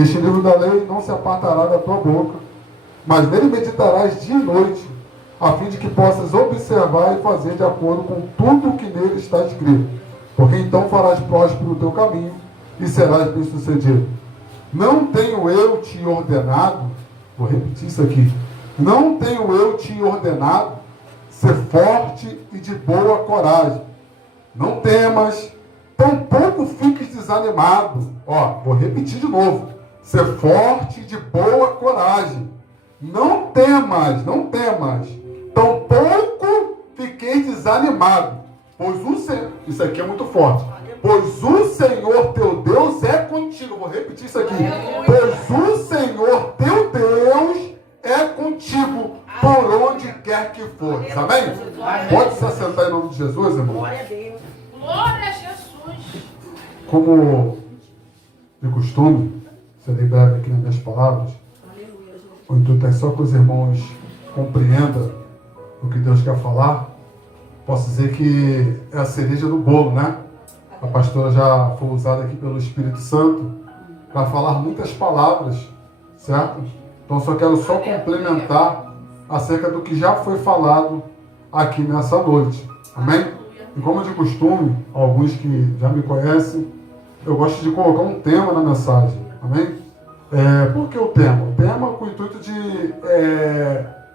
Este livro da lei não se apartará da tua boca, mas nele meditarás dia e noite, a fim de que possas observar e fazer de acordo com tudo o que nele está escrito. Porque então farás próspero o teu caminho e serás bem-sucedido. Não tenho eu te ordenado, vou repetir isso aqui, não tenho eu te ordenado ser forte e de boa coragem. Não temas, tampouco fiques desanimado. Vou repetir de novo. Ser forte e de boa coragem. Não temas, tampouco fiqueis desanimado. Pois o Senhor, isso aqui é muito forte. Pois o Senhor teu Deus é contigo. Vou repetir isso aqui. Pois o Senhor teu Deus é contigo por onde quer que fores. Amém? Pode se assentar em nome de Jesus, irmão? Glória a Deus. Glória a Jesus. Como de costume, serei breve aqui nas minhas palavras. O intuito é só que os irmãos compreendam o que Deus quer falar. Posso dizer que é a cereja do bolo, né? A pastora já foi usada aqui pelo Espírito Santo para falar muitas palavras, certo? Então só quero complementar acerca do que já foi falado aqui nessa noite. Amém? E como de costume, alguns que já me conhecem, eu gosto de colocar um tema na mensagem. Amém? Por que o tema? O tema com o intuito de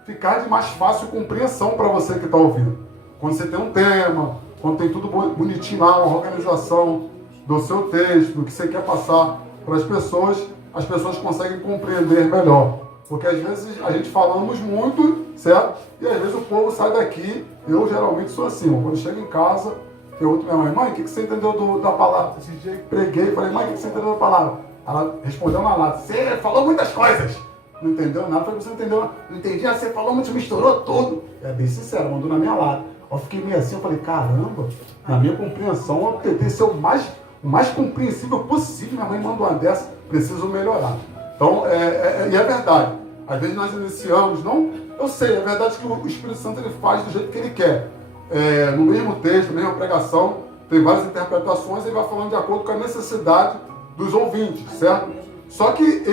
ficar de mais fácil compreensão para você que está ouvindo. Quando você tem um tema, quando tem tudo bonitinho lá, uma organização do seu texto, do que você quer passar para as pessoas conseguem compreender melhor. Porque às vezes a gente falamos muito, certo? E às vezes o povo sai daqui, eu geralmente sou assim, quando chego em casa, tem outro minha mãe, o que você entendeu da palavra? Esse dia eu preguei, falei, mãe, o que você entendeu da palavra? Ela respondeu na lata, você falou muitas coisas. Não entendeu nada, falei, você não entendeu, não entendi, você falou muito, misturou tudo. É bem sincero, mandou na minha lata. Eu fiquei meio assim, eu falei, caramba, na minha compreensão, eu tentei ser o mais compreensível possível. Minha mãe mandou uma dessa, preciso melhorar. Então, e é verdade. Às vezes nós iniciamos, eu sei, é verdade que o Espírito Santo ele faz do jeito que ele quer. No mesmo texto, na mesma pregação, tem várias interpretações, ele vai falando de acordo com a necessidade dos ouvintes, certo? Só que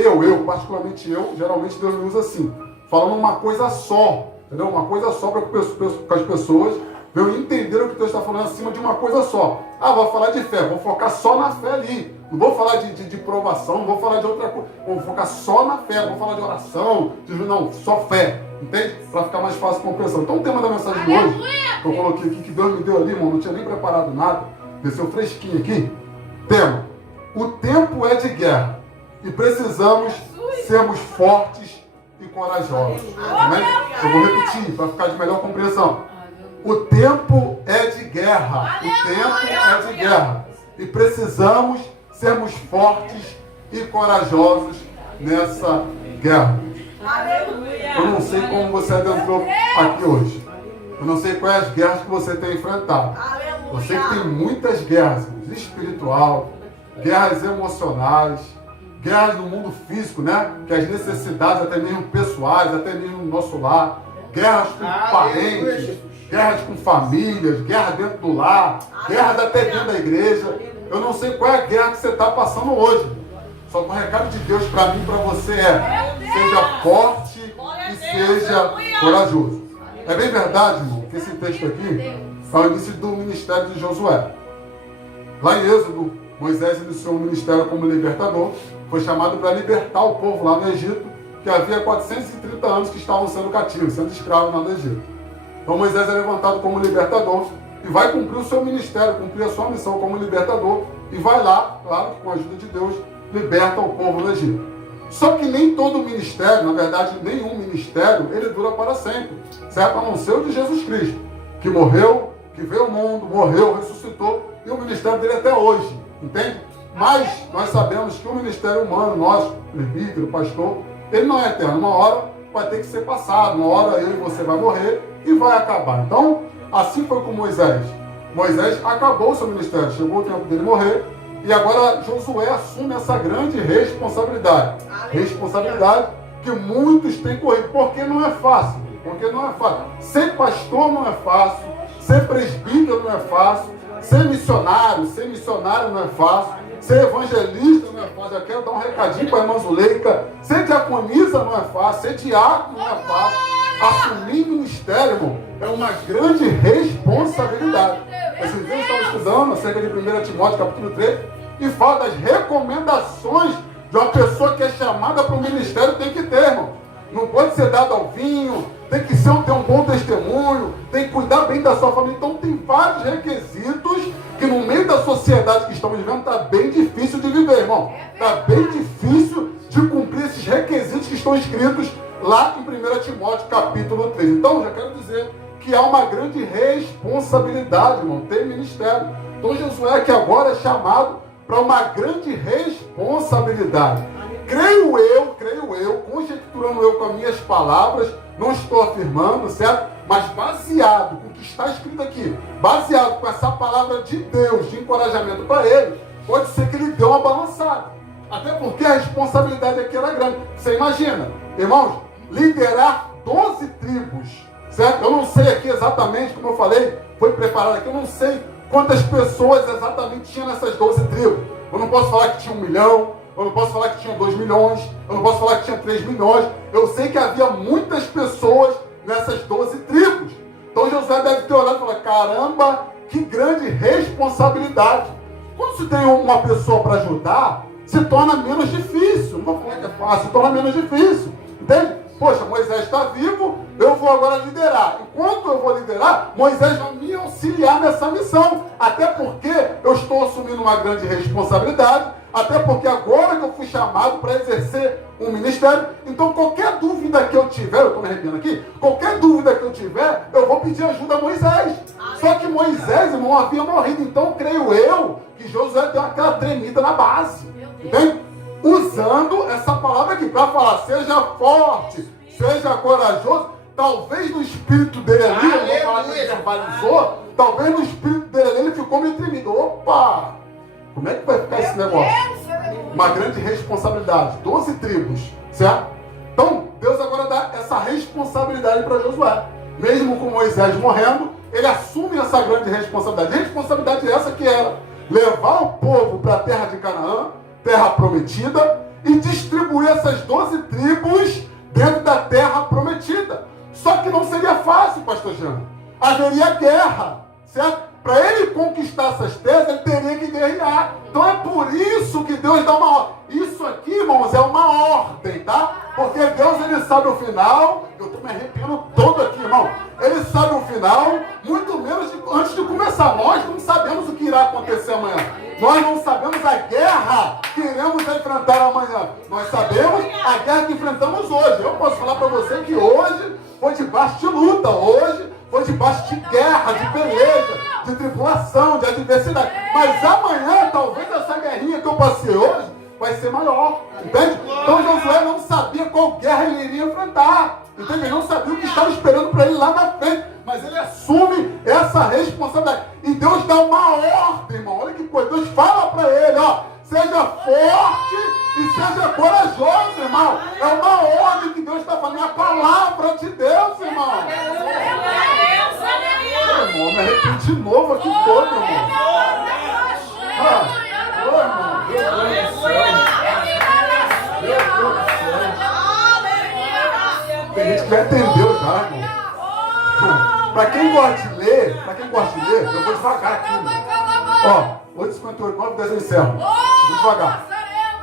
particularmente geralmente Deus me usa assim, falando uma coisa só, entendeu? Uma coisa só para que as pessoas venham entender o que Deus está falando acima de uma coisa só. Vou falar de fé, vou focar só na fé ali. Não vou falar de provação, não vou falar de outra coisa. Vou focar só na fé, não vou falar de oração, só fé. Entende? Para ficar mais fácil a compreensão. Então o tema da mensagem de hoje, que eu coloquei aqui, que Deus me deu ali, irmão, não tinha nem preparado nada, desceu fresquinho aqui. Tema: o tempo é de guerra e precisamos sermos fortes e corajosos. Amém? Eu vou repetir para ficar de melhor compreensão. O tempo é de guerra. O tempo é de guerra. E precisamos sermos fortes e corajosos nessa guerra. Eu não sei como você adentrou aqui hoje. Eu não sei quais as guerras que você tem enfrentado. Eu sei que tem muitas guerras, espiritual, guerras emocionais, guerras no mundo físico, né? Que as necessidades, até mesmo pessoais, até mesmo no nosso lar, guerras com parentes, guerras com famílias, guerras dentro do lar, guerras até dentro da igreja. Eu não sei qual é a guerra que você está passando hoje. Só que o recado de Deus para mim e para você seja forte e seja corajoso. É bem verdade, irmão, que esse texto aqui é o início do ministério de Josué. Lá em Êxodo, Moisés iniciou um ministério como libertador. Foi chamado para libertar o povo lá no Egito, que havia 430 anos que estavam sendo cativos, sendo escravos lá no Egito. Então Moisés é levantado como libertador e vai cumprir o seu ministério, cumprir a sua missão como libertador, e vai lá, claro que com a ajuda de Deus, liberta o povo no Egito. Só que nem todo ministério, na verdade nenhum ministério, ele dura para sempre, certo? A não ser o de Jesus Cristo, que morreu, que veio ao mundo, morreu, ressuscitou, e o ministério dele até hoje, entende? Mas nós sabemos que o ministério humano, nosso, presbítero, pastor, ele não é eterno. Uma hora vai ter que ser passado, uma hora eu e você vai morrer e vai acabar. Então, assim foi com Moisés. Moisés acabou o seu ministério, chegou o tempo dele morrer, e agora Josué assume essa grande responsabilidade. Responsabilidade que muitos têm corrido, porque não é fácil. Porque não é fácil. Ser pastor não é fácil, ser presbítero não é fácil, ser missionário não é fácil, Ser evangelista não é fácil. Eu quero dar um recadinho para a irmã Zuleika. Ser diaconisa não é fácil. Ser diácono não é fácil. Assumir ministério, irmão, é uma grande responsabilidade. Esses dias eu estava estudando acerca de 1 Timóteo, capítulo 3, e fala das recomendações de uma pessoa que é chamada para o ministério, tem que ter, irmão. Não pode ser dado ao vinho, tem que ter um bom testemunho, tem que cuidar bem da sua família. Então tem vários requisitos que no meio da sociedade que estamos vivendo está bem difícil de viver, irmão. Está bem difícil de cumprir esses requisitos que estão escritos lá em 1 Timóteo, capítulo 3. Então, já quero dizer que há uma grande responsabilidade, irmão, ter ministério. Então, Josué que agora é chamado para uma grande responsabilidade. Creio eu, conjecturando eu com as minhas palavras, não estou afirmando, certo? Mas baseado com o que está escrito aqui, baseado com essa palavra de Deus, de encorajamento para ele, pode ser que ele dê uma balançada. Até porque a responsabilidade aqui era grande. Você imagina, irmãos, liderar 12 tribos, certo? Eu não sei aqui exatamente, como eu falei, foi preparado aqui, eu não sei quantas pessoas exatamente tinha nessas 12 tribos. Eu não posso falar que tinha 1 milhão, eu não posso falar que tinha 2 milhões, eu não posso falar que tinha 3 milhões. Eu sei que havia muitas pessoas nessas 12 tribos. Então Josué deve ter olhado e falar, caramba, que grande responsabilidade. Quando se tem uma pessoa para ajudar, se torna menos difícil. Não vou falar que é fácil, se torna menos difícil. Entende? Poxa, Moisés está vivo, eu vou agora liderar. Enquanto eu vou liderar, Moisés vai me auxiliar nessa missão. Até porque eu estou assumindo uma grande responsabilidade, até porque agora que eu fui chamado para exercer um ministério, então qualquer dúvida que eu tiver, eu estou me arrepiando aqui, qualquer dúvida que eu tiver, eu vou pedir ajuda a Moisés. Só que Moisés, irmão, havia morrido, então creio eu que Josué deu aquela tremida na base. Entende? Usando essa palavra aqui para falar, seja forte, seja corajoso. Talvez no espírito dele ali, eu vou falar que ele verbalizou, talvez no espírito dele ali ele ficou meio tremido. Opa! Como é que vai ficar esse negócio? Uma grande responsabilidade, 12 tribos, certo? Então, Deus agora dá essa responsabilidade para Josué. Mesmo com Moisés morrendo, ele assume essa grande responsabilidade. A responsabilidade essa que era levar o povo para a terra de Canaã, terra prometida, e distribuir essas 12 tribos dentro da terra prometida. Só que não seria fácil, pastor Jean. Haveria guerra, certo? Para ele conquistar essas terras, ele teria que guerrear. Então é por isso que Deus dá uma ordem. Isso aqui, irmãos, é uma ordem, tá? Porque Deus, ele sabe o final. Eu estou me arrepiando todo aqui, irmão. Ele sabe o final, muito menos antes de começar. Nós não sabemos o que irá acontecer amanhã. Nós não sabemos a guerra que iremos enfrentar amanhã. Nós sabemos a guerra que enfrentamos hoje. Eu posso falar para você que hoje foi debaixo de luta. Hoje foi debaixo de guerra, de peleja, de tribulação, de adversidade. Mas amanhã, talvez essa guerrinha que eu passei hoje vai ser maior. Entende? Então Josué não sabia qual guerra ele iria enfrentar. Entende? Ele não sabia o que estava esperando para ele lá na frente. Mas ele assume essa responsabilidade. E Deus dá uma ordem, irmão. Olha que coisa. Deus fala para ele, ó. Seja forte e seja corajoso, irmão. É uma ordem que Deus está falando. É a palavra de Deus, irmão. Irmão, me arrependi de novo aqui todo, irmão. Ô, irmão. Tem gente que já entendeu já, irmão. Para quem gosta de ler, eu vou devagar aqui, irmão. Ó, 8h58, 9 10 eu encerro. Vou devagar.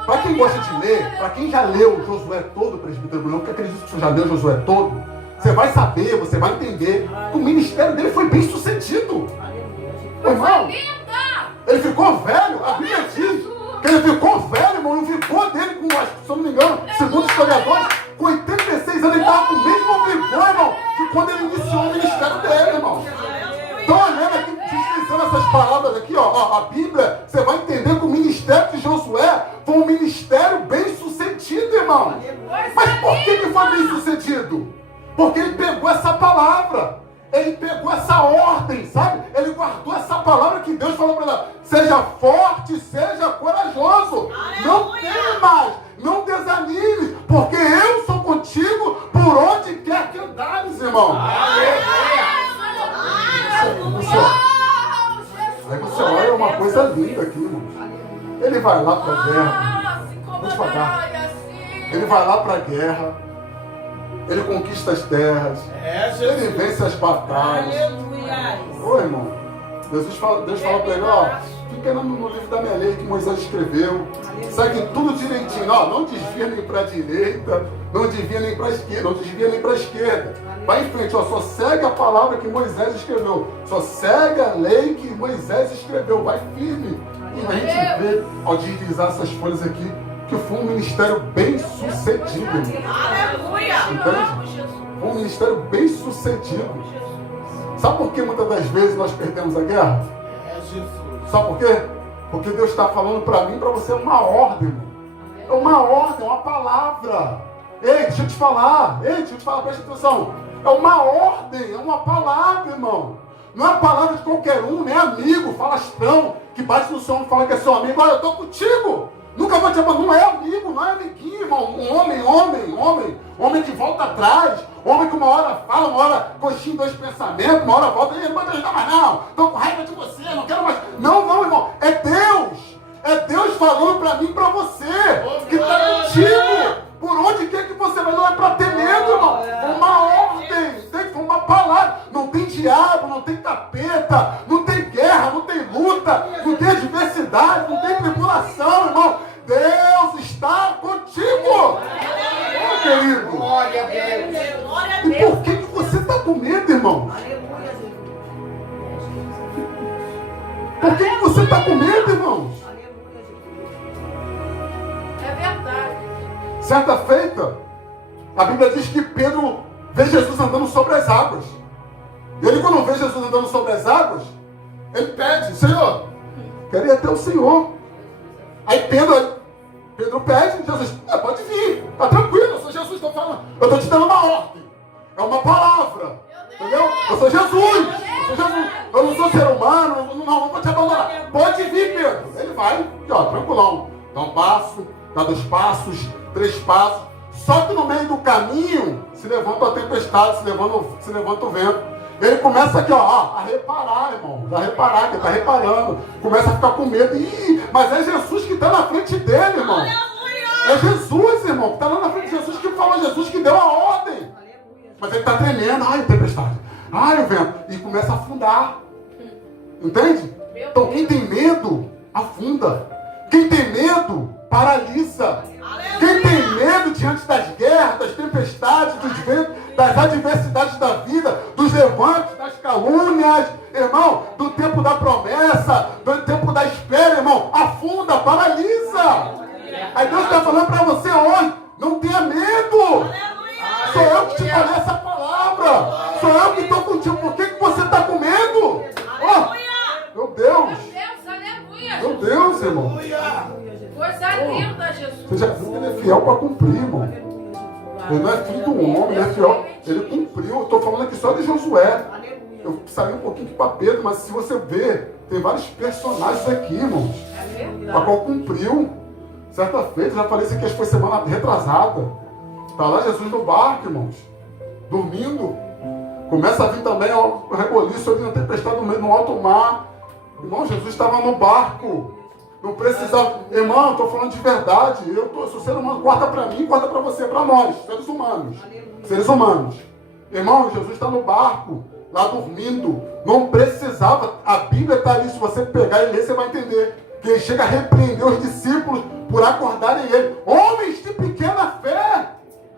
Para quem gosta de ler, para quem já leu Josué todo, presbítero Bruno, porque acredito que você já leu Josué todo, você vai saber, você vai entender que o ministério dele foi bem sucedido. Irmão, ele ficou velho, a Bíblia diz que ele ficou velho, irmão, e o vigor dele, se eu não me engano, segundo os historiadores, com 86 anos, ele estava com o mesmo vigor, irmão, de quando ele iniciou o ministério dele, irmão. Então, olhando aqui, utilizando essas palavras aqui, ó, a Bíblia, você vai entender que o ministério de Josué foi um ministério bem sucedido, irmão. Mas por que ele foi bem sucedido? Porque ele pegou essa palavra. Ele pegou essa ordem, sabe? Ele guardou essa palavra que Deus falou para ele. Seja forte, seja corajoso. Não temas, não desanimes, porque eu sou contigo por onde quer que andares, irmão. Aí você olha uma coisa linda aqui, irmão. Ele Ele vai lá para a guerra. Ele vai lá para a guerra. Ele conquista as terras. Ele vence as batalhas. Ô, irmão. Deus fala para ele, ó, fica no livro da minha lei que Moisés escreveu. Segue tudo direitinho. Ó, não desvia nem para a direita, não desvia nem para a esquerda, não desvia nem para a esquerda. Vai em frente, ó, só segue a palavra que Moisés escreveu. Só segue a lei que Moisés escreveu. Vai firme. E a gente vê, ao deslizar essas folhas aqui, que foi um ministério bem sucedido. Aleluia! Entende? Um ministério bem sucedido. Sabe por que muitas das vezes nós perdemos a guerra? Sabe por quê? Porque Deus está falando para mim e para você uma ordem, irmão. É uma ordem, uma palavra. Ei, deixa eu te falar, presta atenção. É uma ordem, é uma palavra, irmão. Não é a palavra de qualquer um, nem amigo, falastrão, que bate no seu ombro e fala que é seu amigo. Olha, eu estou contigo. Nunca vou te abandonar. Não é amigo, não é amiguinho, irmão. Homem que volta atrás. Homem que uma hora fala, uma hora coxinha dois pensamentos, uma hora volta. Não pode ajudar mais não. Estou com raiva de você, não quero mais. Não, irmão. É Deus. É Deus falando para mim e para você. Que está contigo. Por onde quer que você vai? Não é para ter medo, irmão. Uma ordem. Tem uma palavra. Não tem diabo, não tem capeta, não tem guerra, não tem luta, não tem adversidade, não tem tribulação, irmão. Deus está contigo. Oh, querido. Glória a Deus. E por que você está com medo, irmão? Por que você está com medo, irmãos? É verdade. Certa feita, a Bíblia diz que Pedro vê Jesus andando sobre as águas. E ele, quando vê Jesus andando sobre as águas, ele pede: Senhor, quero ir até o Senhor. Aí Pedro pede: Jesus, pode vir, está tranquilo, eu sou Jesus, estou falando. Eu estou te dando uma ordem, é uma palavra, entendeu? Eu sou Jesus, eu não sou ser humano, não vou te abandonar. Pode vir, Pedro. Ele vai, aqui, ó, tranquilão, dá um passo, dá 2 passos, 3 passos. Só que no meio do caminho se levanta a tempestade, se levanta o vento. Ele começa aqui, ó, a reparar, irmão. A reparar, que ele está reparando. Começa a ficar com medo. Mas é Jesus que está na frente dele, irmão. É Jesus, irmão, que está lá na frente de Jesus, que falou, Jesus que deu a ordem. Mas ele está tremendo. Ai, tempestade. Ai, o vento. E começa a afundar. Entende? Então, quem tem medo, afunda. Quem tem medo, paralisa. Quem tem medo diante das guerras, das tempestades, dos ventos, das adversidades da vida, dos levantes, das calúnias, irmão, do tempo da promessa, do tempo da espera, irmão, afunda, paralisa. Aí Deus está falando para você hoje: não tenha medo. Sou eu que te falei essa palavra. Sou eu que estou contigo. Por que você está com medo? Oh, meu Deus. Meu Deus, irmão. Coisa linda, Jesus. Você já viu que ele é fiel para cumprir, irmão. Ele não é filho do homem, ele é fiel. Ele cumpriu. Eu estou falando aqui só de Josué. Eu saí um pouquinho aqui para Pedro, mas se você ver, tem vários personagens aqui, irmãos. A qual cumpriu. Certa feita, já falei isso aqui, acho que foi semana retrasada. Está lá Jesus no barco, irmãos. Dormindo. Começa a vir também o reboliço ali na tempestade no alto mar. Irmão, Jesus estava no barco. Não precisava. Irmão, estou falando de verdade. Eu sou ser humano. Guarda para mim, guarda para você, para nós, seres humanos. Seres humanos. Irmão, Jesus está no barco, lá dormindo. Não precisava. A Bíblia está ali. Se você pegar e ler, você vai entender. Que ele chega a repreender os discípulos por acordarem ele. Homens de pequena fé.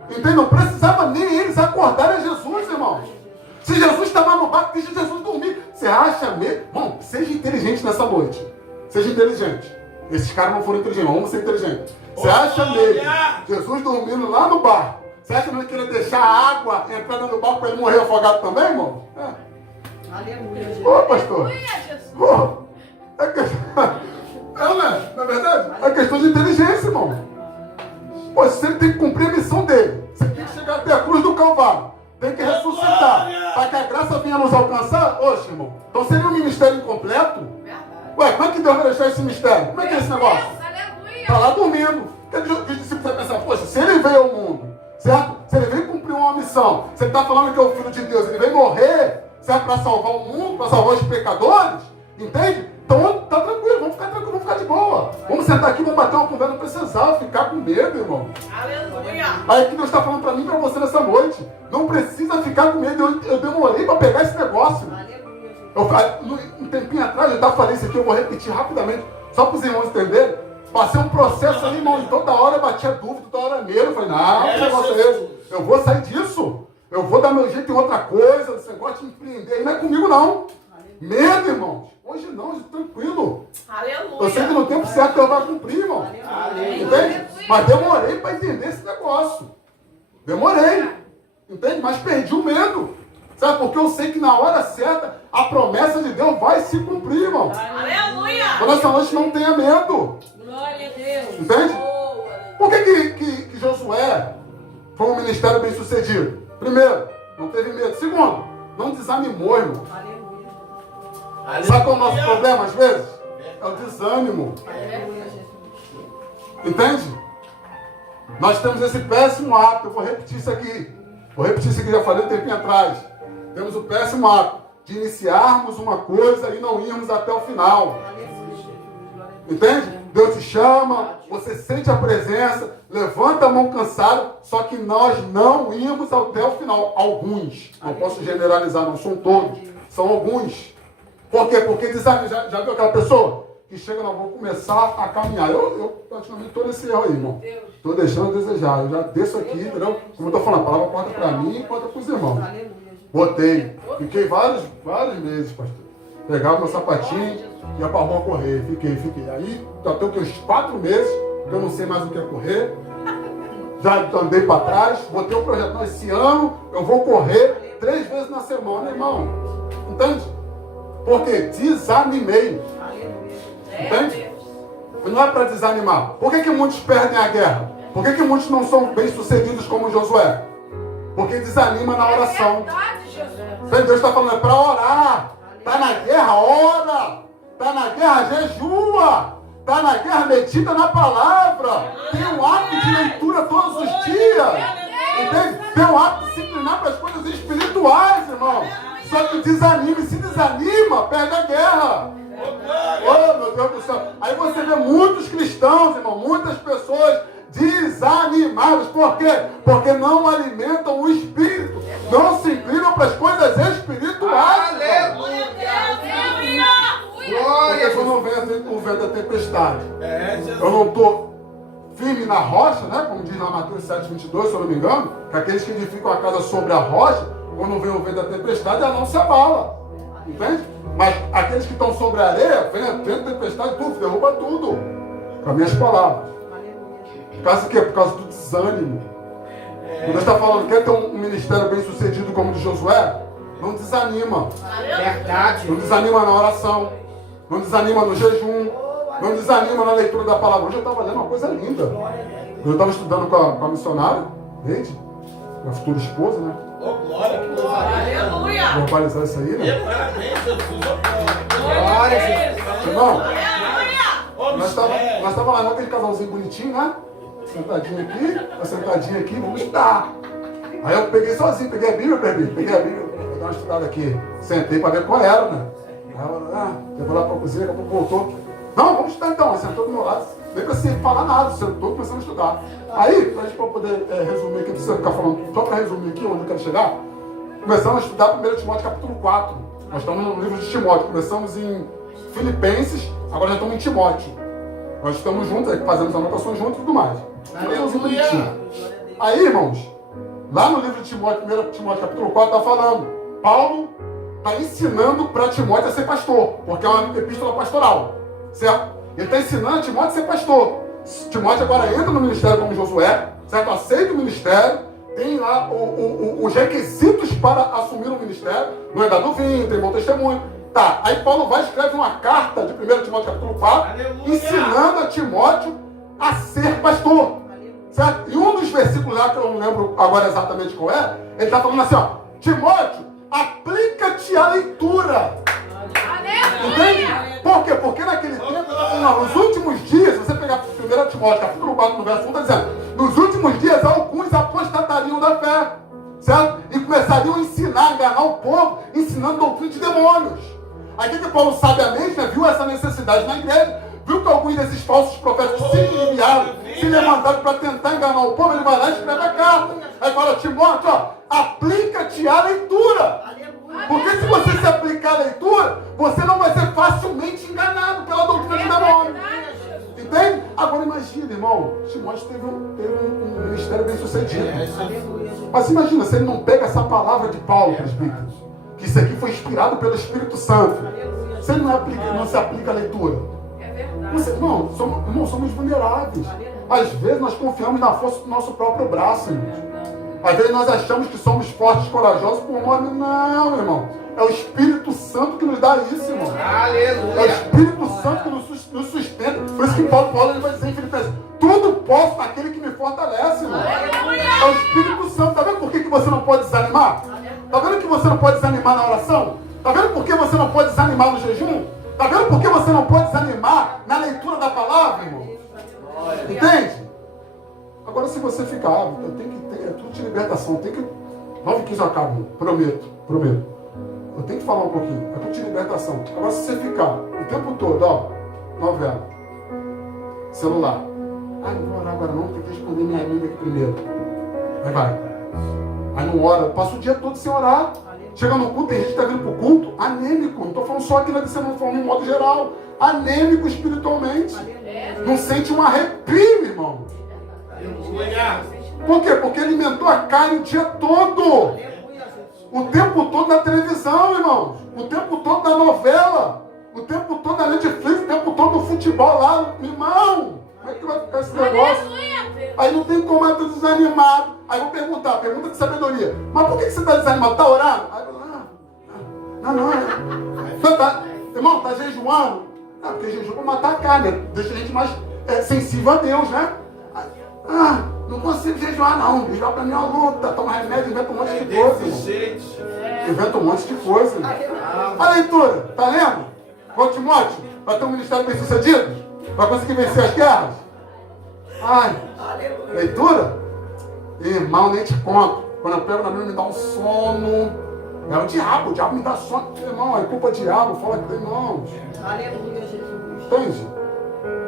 Entende? Não precisava nem eles acordarem Jesus, irmãos. Se Jesus estava no barco, deixa Jesus dormir. Você acha mesmo? Bom, seja inteligente nessa noite. Seja inteligente. Esses caras não foram inteligentes, vamos ser inteligentes. Você acha mesmo Jesus dormindo lá no barco? Você acha mesmo que ele ia deixar a água entrar no barco para ele morrer afogado também, irmão? Aleluia. Ô, pastor. Aleluia, Jesus. Pô, é questão... Não é verdade? É questão de inteligência, irmão. Pô, você tem que cumprir a missão dele. Você tem que chegar até a cruz do Calvário. Tem que ressuscitar. Para que a graça venha nos alcançar. Oxe, irmão. Então seria um ministério incompleto? Ué, como é que Deus vai deixar esse mistério? Como é que é esse negócio? Está lá dormindo. Os discípulos vão pensar: poxa, se ele veio ao mundo, certo? Se ele veio cumprir uma missão, se ele está falando que é o Filho de Deus, ele veio morrer, certo? Para salvar o mundo, para salvar os pecadores, entende? Então está tranquilo, vamos ficar de boa. Vamos sentar aqui Aleluia. Aí que Deus está falando para mim e para você nessa noite. Não precisa ficar com medo. Eu demorei para pegar esse negócio. Um tempinho atrás eu estava falando isso aqui, eu vou repetir rapidamente, só para os irmãos entenderem. Passei um processo ali, irmão, e toda hora eu batia dúvida, toda hora medo. Eu falei, não, que negócio é esse? Eu vou sair disso. Eu vou dar meu jeito em outra coisa, esse negócio de empreender. E não é comigo, não. Medo, irmãos. Hoje não, hoje tranquilo. Aleluia. Eu sei que no tempo certo eu vou cumprir, irmão. Entende? Mas demorei para entender esse negócio. Demorei. Entende? Mas perdi o medo. Sabe? Porque eu sei que na hora certa a promessa de Deus vai se cumprir, irmão. Aleluia. Então nessa noite não tenha medo. Glória a Deus. Entende? Por que Josué foi um ministério bem sucedido? Primeiro, não teve medo. Segundo, não desanimou, irmão. Sabe qual é o nosso problema às vezes? É o desânimo. Entende? Nós temos esse péssimo hábito. Eu vou repetir isso aqui. Já falei um tempinho atrás. Temos o péssimo hábito de iniciarmos uma coisa e não irmos até o final. Entende? Deus te chama, você sente a presença, levanta a mão cansado, só que nós não íamos até o final. Alguns, não posso generalizar, não são todos, são alguns. Por quê? Porque desanima. Já viu aquela pessoa que chega, não, vou começar a caminhar. Eu praticamente estou nesse erro aí, irmão. Estou deixando a desejar. Eu já desço aqui, entendeu? Como eu estou falando, a palavra conta para mim e conta para os irmãos. Botei. Fiquei vários meses, pastor. Pegava meu sapatinho, ia para a rua correr. Fiquei. Aí, já tenho uns 4 meses, que eu não sei mais o que é correr. Já andei para trás, botei um projeto. Não, esse ano eu vou correr 3 vezes na semana, irmão. Entende? Porque desanimei. Entende? Não é para desanimar. Por que muitos perdem a guerra? Por que muitos não são bem-sucedidos como Josué? Porque desanima na oração. Deus está falando, é para orar. Está na guerra, ora. Está na guerra, jejua. Está na guerra, medita na palavra. Tem um hábito de leitura todos os dias. Entende? Tem um hábito de se inclinar para as coisas espirituais, irmão. Só que desanima, e se desanima, perde a guerra. Oh, meu Deus do céu. Aí você vê muitos cristãos, irmão, muitas pessoas desanimadas. Por quê? Porque não alimentam o espírito. Não se inclinam para as coisas espirituais. Aleluia. Porque quando vem o vento da tempestade, eu não estou firme na rocha, né? Como diz lá Mateus 7:22, se eu não me engano, que aqueles que edificam a casa sobre a rocha, quando vem o vento da tempestade, ela não se abala. Entende? Mas aqueles que estão sobre a areia, vem a tempestade, tudo, derruba tudo. Com as minhas palavras. Por causa do quê? Por causa do desânimo. Quando Deus está falando, quer ter um ministério bem sucedido como o de Josué? Não desanima. Verdade. Não desanima na oração. Não desanima no jejum. Não desanima na leitura da palavra. Hoje eu estava lendo uma coisa linda. Eu estava estudando com a missionária, Neide, minha futura esposa, né? Oh, glória, que glória. Aleluia. Vou verbalizar isso aí, né? Parabéns, Jesus. Glória a Deus. Irmão, Aleluia. nós estávamos lá naquele casalzinho bonitinho, né? Sentadinho aqui, vamos estudar. Aí eu peguei sozinho, peguei a Bíblia, vou dar uma estudada aqui. Sentei para ver qual era, né? Aí ela, levou lá para a cozinha, daqui a pouco voltou. Não, vamos estudar então. Ela sentou do meu lado, nem precisa falar nada, sentou começando a estudar. Aí, para a gente poder resumir aqui, precisa ficar falando, só para resumir aqui onde eu quero chegar, começamos a estudar 1 Timóteo capítulo 4. Nós estamos no livro de Timóteo, começamos em Filipenses, agora já estamos em Timóteo. Nós estamos juntos, fazemos anotações juntos e tudo mais. Aí, irmãos, lá no livro de Timóteo, 1 Timóteo capítulo 4, está falando, Paulo está ensinando para Timóteo a ser pastor, porque é uma epístola pastoral, certo? Ele está ensinando a Timóteo a ser pastor. Timóteo agora entra no ministério como Josué, certo? Aceita o ministério, tem lá os requisitos para assumir o ministério, não é dado vinho, tem bom testemunho. Tá, aí Paulo vai e escreve uma carta de 1 Timóteo capítulo 4, aleluia, ensinando a Timóteo a ser pastor, certo? E um dos versículos lá, que eu não lembro agora exatamente qual é, ele está falando assim, ó, Timóteo, aplica-te à leitura. Entende? Por quê? Porque naquele tempo, nos últimos dias, se você pegar 1 Timóteo capítulo 4, no verso 1, está dizendo, nos últimos dias alguns apostatariam da fé, certo? E começariam a ensinar, enganar o povo, ensinando doutrina de demônios. Aí que Paulo sabiamente, né, viu essa necessidade na igreja, viu que alguns desses falsos profetas se enviaram, se levantaram para tentar enganar o povo, ele vai lá e escreve a carta. Aí fala, Timóteo, ó, aplica-te à leitura. Porque se você se aplicar à leitura, você não vai ser facilmente enganado pela doutrina do demônio. Entende? Agora imagina, irmão, Timóteo teve um ministério bem sucedido. Mas imagina, se ele não pega essa palavra de Paulo, presbítero, que isso aqui foi inspirado pelo Espírito Santo, se ele não se aplica à leitura, irmão, somos vulneráveis. Às vezes nós confiamos na força do nosso próprio braço, irmão. Às vezes nós achamos que somos fortes, corajosos por nome. Não, irmão. É o Espírito Santo que nos dá isso, irmão. Aleluia. É o Espírito Santo que nos sustenta. Por isso que Paulo ele vai dizer em Filipenses, tudo posso naquele que me fortalece, irmão. É o Espírito Santo. Tá vendo por que você não pode desanimar? Tá vendo que você não pode desanimar na oração? Tá vendo por que você não pode desanimar no jejum? Tá vendo por que você não pode desanimar na leitura da palavra, irmão? Entende? Agora, se você ficar, eu tenho que ter, é tudo de libertação, tem que. 9h15 eu acabo, prometo. Eu tenho que falar um pouquinho, é tudo de libertação. Agora, se você ficar o tempo todo, ó, novela, celular, não vou orar agora não, tem que responder minha amiga aqui primeiro. Aí vai. Aí não ora, passa o dia todo sem orar. Chega no culto, tem gente que está vindo pro culto, anêmico, não estou falando só aqui na descendo, estou falando em modo geral, anêmico espiritualmente. Não sente um arrepio, irmão. Por quê? Porque alimentou a carne o dia todo. O tempo todo na televisão, irmãos. O tempo todo na novela. O tempo todo na Netflix. O tempo todo no futebol lá. Irmão, como é que vai ficar esse negócio? Aí não tem como eu estar desanimado. Aí eu vou perguntar, pergunta de sabedoria. Mas por que você está desanimado? Está orando? Aí eu tá, irmão, está jejuando? Porque jejum para matar a carne. Deixa a gente mais sensível a Deus, né? Não consigo jejuar não. Jejuar pra mim é uma luta. Toma remédio, inventa um monte de coisa. Inventa um monte de coisa. A leitura, tá lendo? Ô Timóteo, vai ter um ministério bem sucedido? Vai conseguir vencer as guerras? Leitura? Irmão, nem te conto. Quando eu pego na Bíblia me dá um sono. É o diabo me dá sono. Irmão, é culpa do diabo. Fala que irmãos. Aleluia, Jesus. Entende?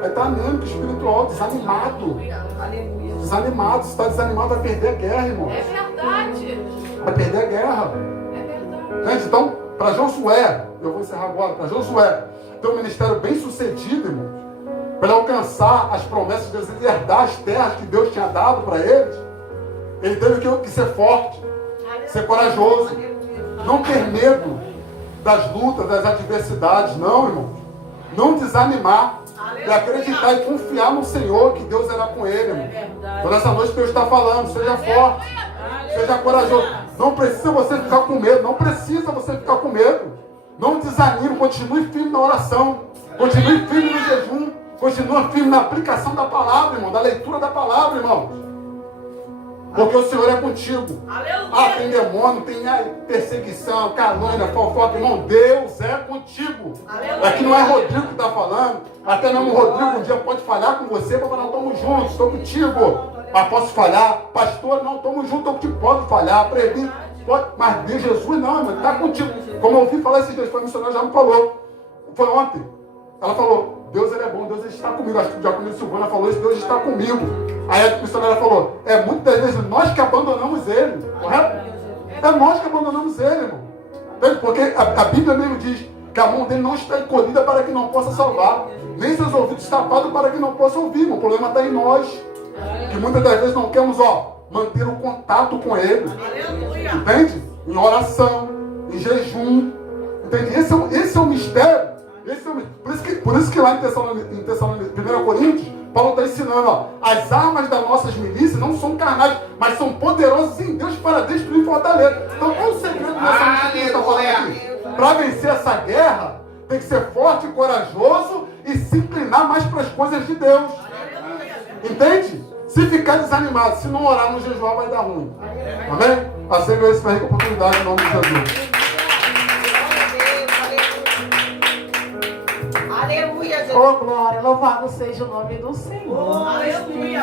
Aí tá anêmico espiritual, desanimado. Aleluia. Desanimado, se está desanimado vai perder a guerra, irmão. É verdade. Vai perder a guerra. É verdade. Gente, então, para Josué, eu vou encerrar agora, para Josué ter um ministério bem sucedido, irmão, para ele alcançar as promessas de Deus e herdar as terras que Deus tinha dado para eles, ele teve que ser forte, ser corajoso, não ter medo das lutas, das adversidades, não, irmão. Não desanimar. E acreditar e confiar no Senhor que Deus era com ele, irmão. Então nessa noite Deus está falando, seja forte, seja corajoso. Não precisa você ficar com medo, não precisa você ficar com medo. Não desanime, continue firme na oração, continue firme no jejum, continue firme na aplicação da palavra, irmão, da leitura da palavra, irmão. Porque o Senhor é contigo. Tem demônio, tem perseguição, calúnia, fofoca, irmão. Deus é contigo. Aqui não é Rodrigo que está falando. Até mesmo o Rodrigo um dia pode falhar com você, mas nós estamos juntos, estou contigo. Mas posso falhar? Pastor, não, estamos juntos, estou contigo. Pode falhar, previr. Pode, mas Deus, Jesus não, irmão, está contigo. Como eu ouvi falar esses dias, foi a missionária já me falou. Foi ontem. Ela falou, Deus ele é bom, Deus ele está comigo. Acho que o diaconisa Silvana falou isso, Deus está comigo. Aí a missionária falou, muitas vezes nós que abandonamos ele, correto? É nós que abandonamos ele, irmão. Porque a Bíblia mesmo diz que a mão dele não está encolhida para que não possa salvar, nem seus ouvidos tapados para que não possa ouvir, irmão. O problema está em nós, que muitas das vezes não queremos, manter o contato com ele. Entende? Em oração, em jejum. Entende? Esse é o mistério. Por isso que lá em 1 Coríntios, Paulo está ensinando, as armas das nossas milícias não são carnais, mas são poderosas em Deus para destruir fortaleza. Então qual o segredo dessa luta que está falando aqui? Para vencer essa guerra, tem que ser forte e corajoso e se inclinar mais para as coisas de Deus. Entende? Se ficar desanimado, se não orar no jejum, vai dar ruim. Amém? Aceita essa oportunidade em nome de Jesus. Aleluia, Jesus. Oh, glória, louvado seja o nome do Senhor. Aleluia.